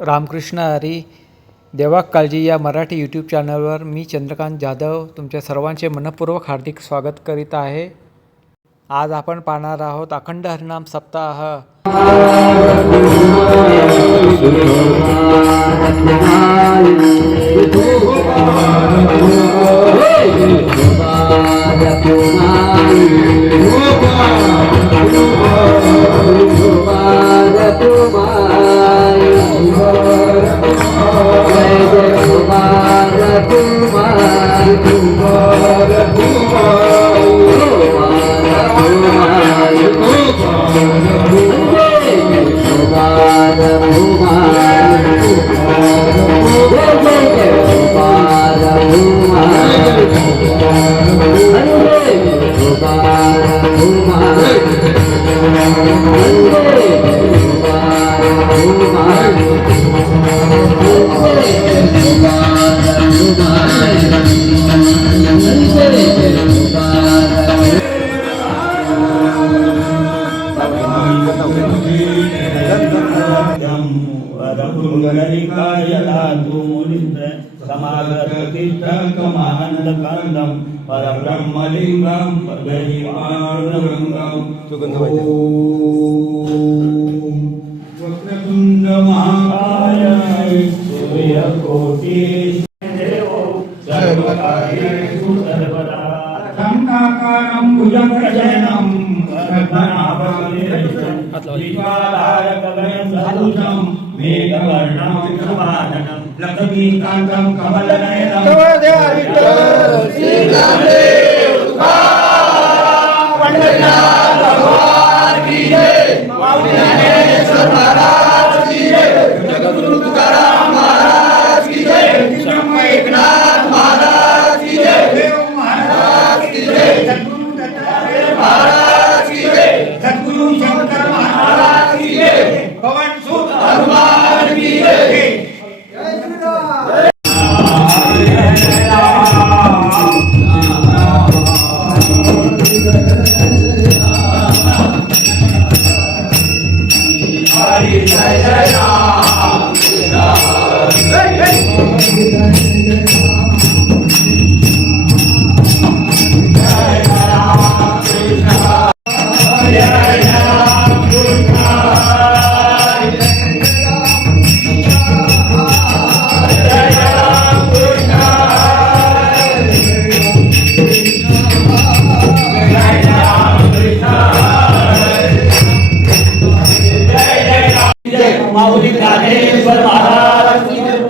रामकृष्ण हरी. देवाक काळजी या मराठी यूट्यूब चॅनलवर मी चंद्रकांत जाधव तुमच्या सर्वांचे मनपूर्वक हार्दिक स्वागत करीत आहे. आज आपण पाहणार आहोत अखंड हरिनाम सप्ताह. समागततीर्थकमानन्दकान्दं परब्रह्मलिङ्गं पदहिमानन्दं वक्रतुण्डमहाकाय सूर्यकोटि देवो सर्वकार्येषु सर्वदा शङ्काकारं भुजगशयनं पद्मनाभं सदृशं मेघवर्णं कृपाननं लक्ष्मीकान्तं कमलनयनं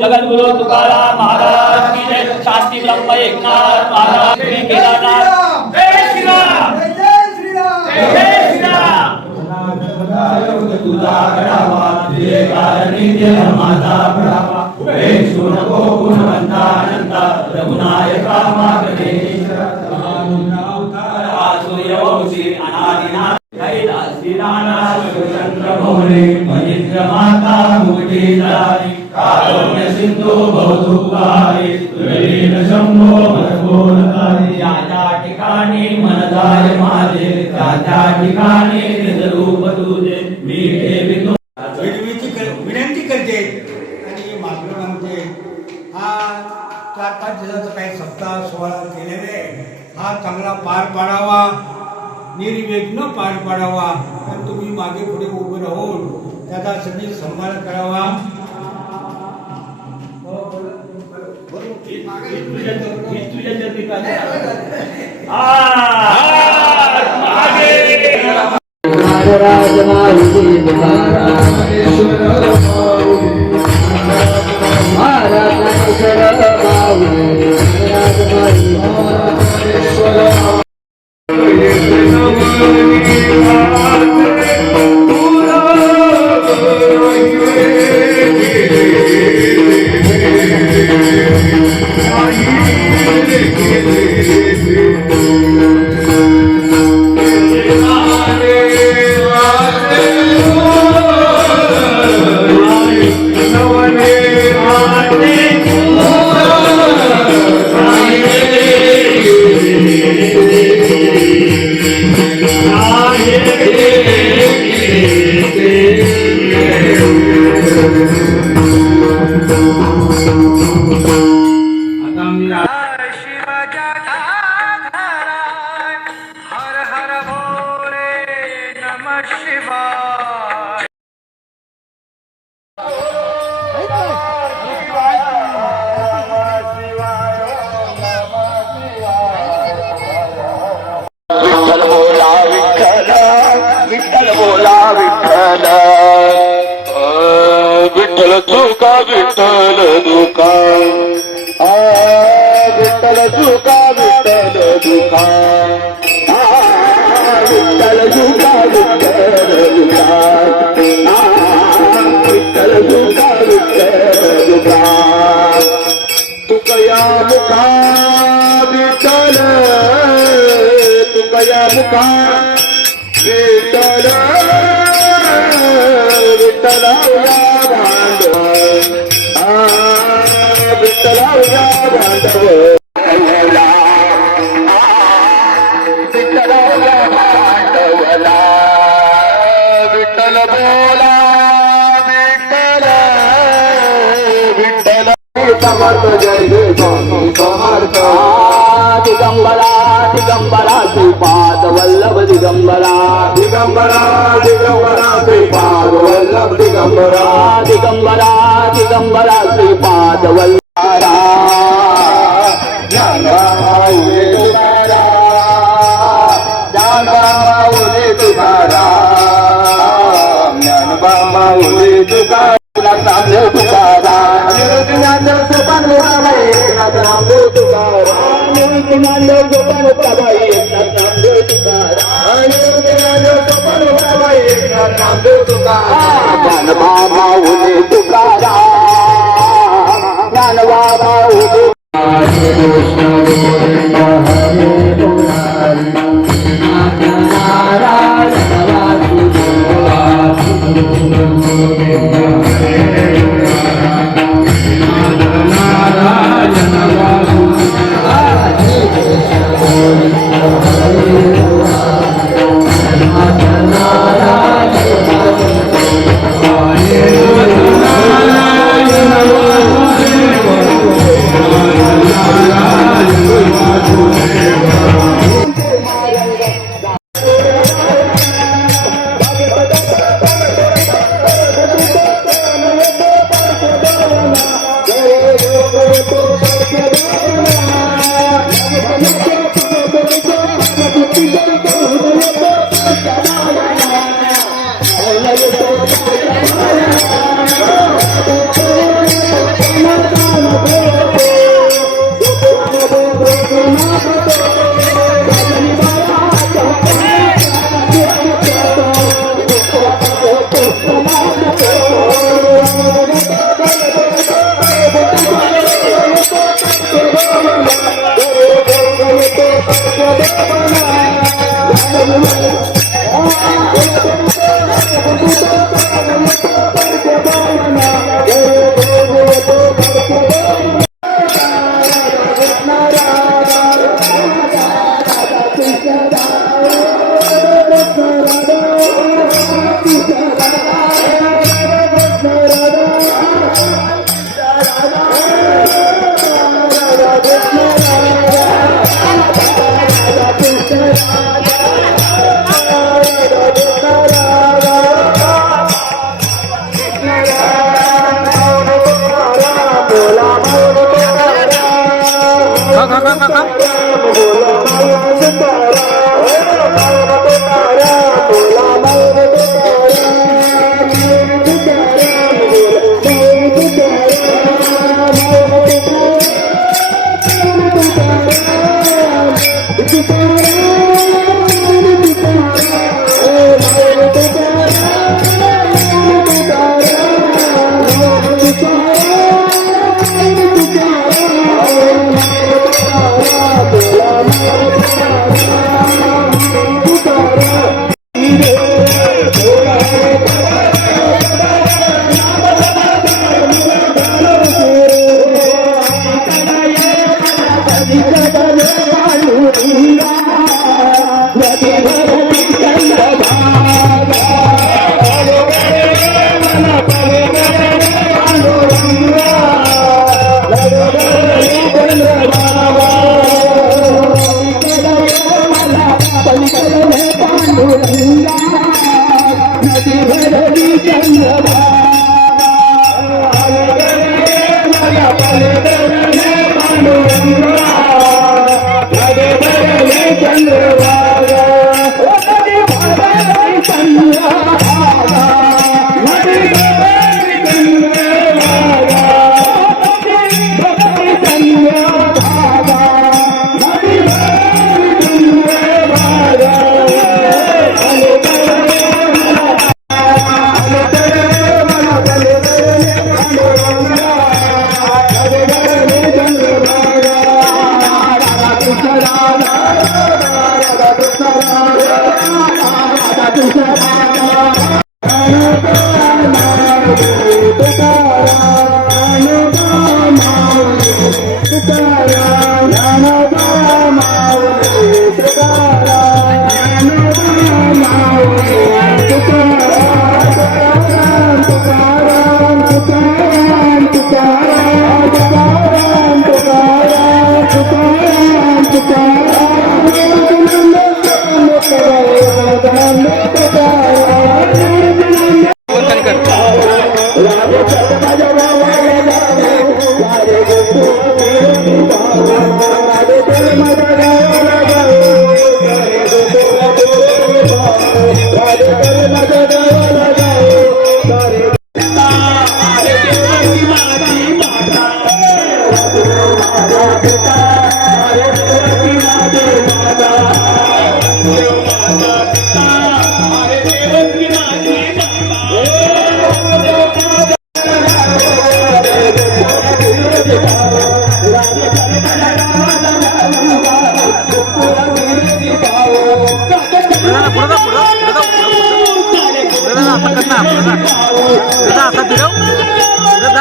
जगद्गुरु तुकाराम महाराज की जय. शास्त्री ब्रह्म एकनाथ महाराज की केदारनाथ. जय श्री राम. जय श्री राम. जय श्री राम. तुझा करावा तुझे कारणी देह माता पडावा वेशू नको गुणवंता अनंत रघुनायका मागणेश्वर सूर्यवंशी अनादिनाथ चंद्र भोले महेंद्र माता मुक्ती दारी कारुण्य सिंधू बहुदुःखारी तुझे शंभो मनभोरकारी. त्या ठिकाणी मनदाय माझे त्या ठिकाणी निजरूप तुझे मी ठेवितो. विनंती करते आणि मागणं आमचे हा 4-5 दिवसाचा काही सप्ताह सोहळा केलेले हा चांगला पार पाडावा, निर्विघ्न पार पाडावा. पण तुम्ही मागे पुढे उभं राहून त्याचा सगळी सांभाळ करावा. विठ्ठल बोला विठ्ठल विठ्ठल बोला विठ्ठल विठ्ठल चुका विठ्ठल दुका विठ्ठल चुका विठ्ठल दुका विठ्ठल चुका विठ्ठल दुका विठ्ठल चुका विठ्ठल दुका तुकया मुखा विठ्ठल तुकया मुखा विठ्ठल विठ्ठलाया भांडव विठ्ठलाया भांडव विठ्ठलाया भांडवला विठ्ठल बोला विठ्ठल विठ्ठल समर्थ जय स्वामी समर्थ दिगंबरा दिगंबरा श्रीपाद वल्लभ दिगंबरा दिगंबरा दिगंबरा श्रीपाद वल्लभ दिगंबरा दिगंबरा दिगंबरा श्रीपाद वल्लभ ज्ञानबाऊले तुकारा ज्ञानबाऊले तुकारा ज्ञानबाऊले तुकारा नामदेव तुकाराम नामदेव सोपान मोठाबाई नामदेव तुकाराम नामदेव सोपान मोठाबाई नामदेव तुकाराम नामदेव सोपान मोठाबाई नामदेव तुकाराम ज्ञानबाबा उदे तुकाराम ज्ञानबाबा उदे हरे कृष्ण गोविंद हरे मुरारी नारायण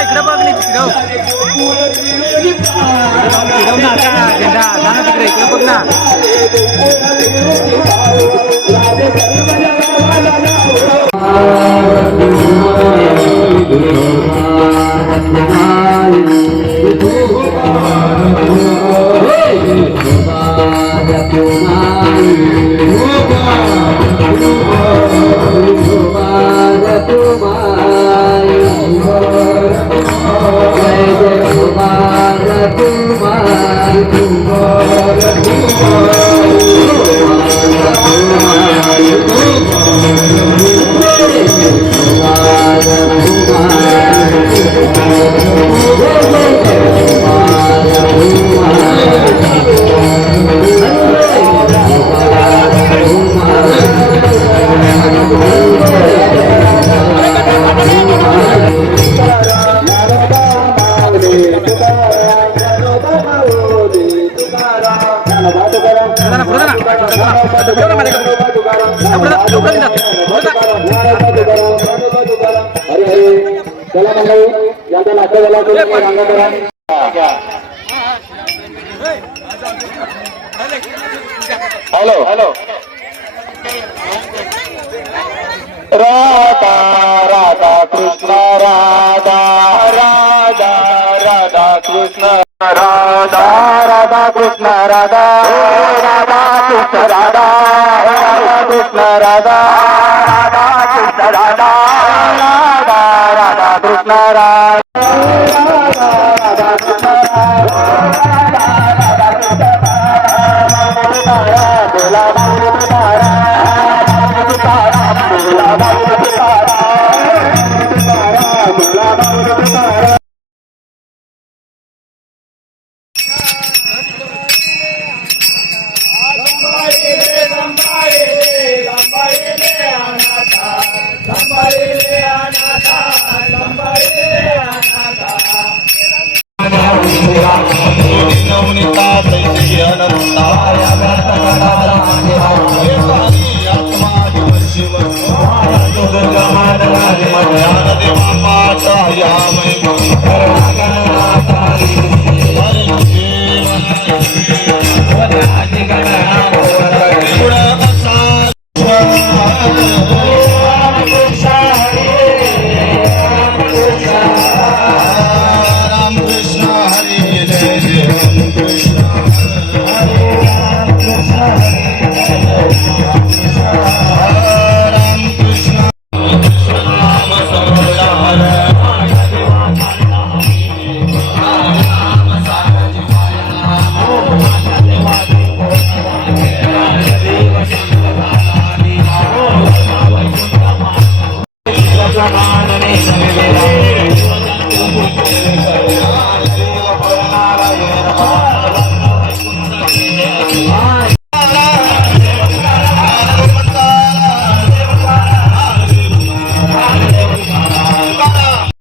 इकडे बघ नाही फिरव ना आता झेंडा जाणं तिकडे इकडे बघ ना हॅलो हॅलो राधा राधा कृष्ण राधा राधा राधा कृष्ण राधा राधा कृष्ण राधा राधा कृष्ण राधा राधा कृष्ण राधा राधा कृष्ण राधा राधा राधा कृष्ण राधा राधा कृष्ण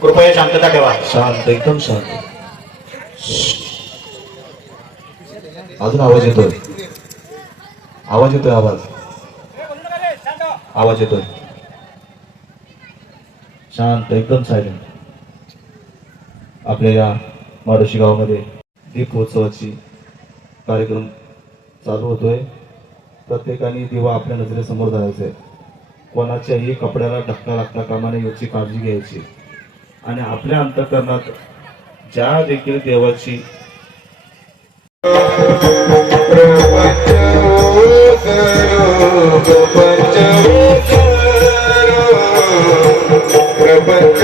कृपया शांतता ठेवा. शांत एकदम शांत. अजून आवाज येतोय आवाज येतोय आवाज येतोय. शांत एकदम सायलेंट. आपल्या या माडोशी गावामध्ये दीपोत्सवाची कार्यक्रम चालू होतोय. प्रत्येकाने दिवा आपल्या नजरेसमोर धरायचा आहे. कोणाच्याही कपड्याला धक्का लागता कामा नये याची काळजी घ्यायची. आणि आपल्या अंतःकरणात ज्या देखील देवाची प्रपंच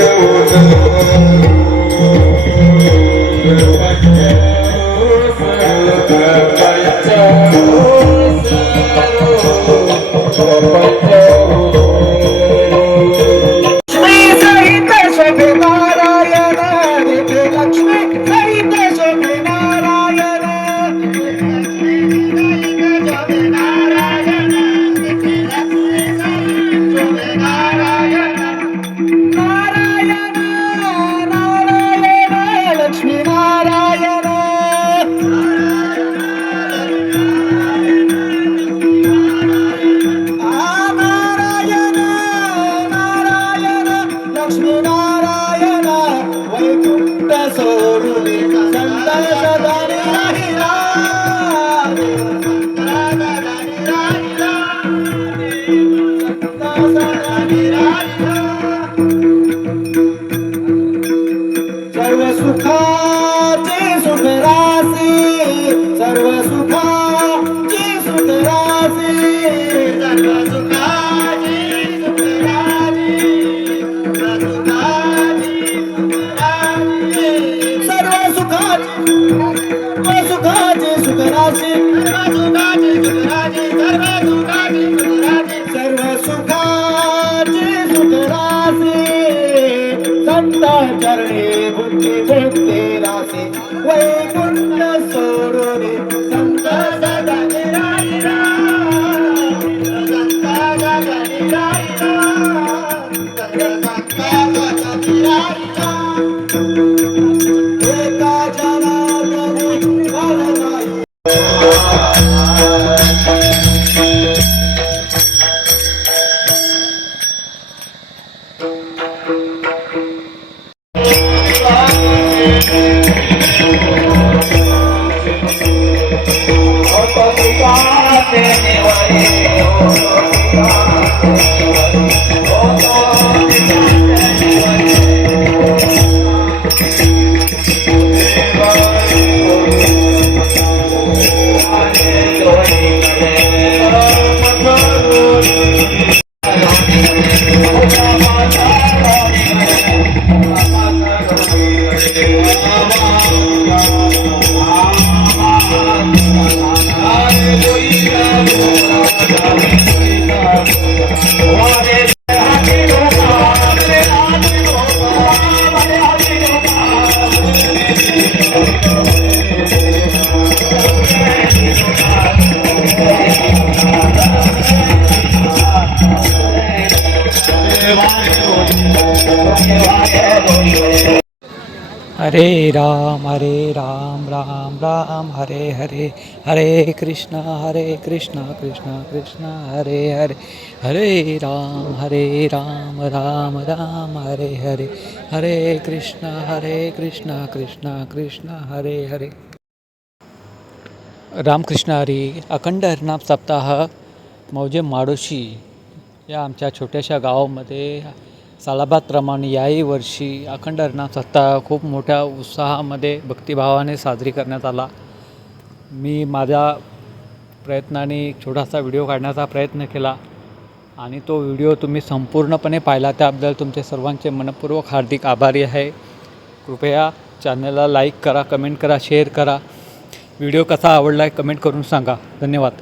सर्व सुखाचे सुखरासी सर्व सुखाचे सुखरासी सर्व सुखाचे सुखरासी सर्व सुखाचे सुखरासी सर्व सुखाचे सुखरासी संत चरणे बुद्धी भक्ती रासे वैकुंठ सोडून संत सदा निराळा संत सदा निराळा एका जनार्दनी भरणाई हरे राम राम राम हरे हरे हरे कृष्णा कृष्णा कृष्णा हरे हरे हरे राम राम राम हरे हरे हरे कृष्णा कृष्णा कृष्णा हरे हरे. रामकृष्ण हरी. अखंड हरिनाम सप्ताह मौजे माडोशी या आमच्या छोट्याशा गावामध्ये सालाबादप्रमाणे याही वर्षी अखंड हरिनाम सप्ताह खूप मोठ्या उत्साहामध्ये भक्तिभावाने साजरी करण्यात आला. मी माझ्या प्रयत्नाने छोटासा व्हिडिओ काढण्याचा प्रयत्न केला आणि तो व्हिडिओ तुम्ही संपूर्णपणे पाहिला त्याबद्दल तुमचे सर्वांचे मनपूर्वक हार्दिक आभारी आहे. कृपया चॅनलला लाईक करा, कमेंट करा, शेअर करा. व्हिडिओ कसा आवडला आहे कमेंट करून सांगा. धन्यवाद.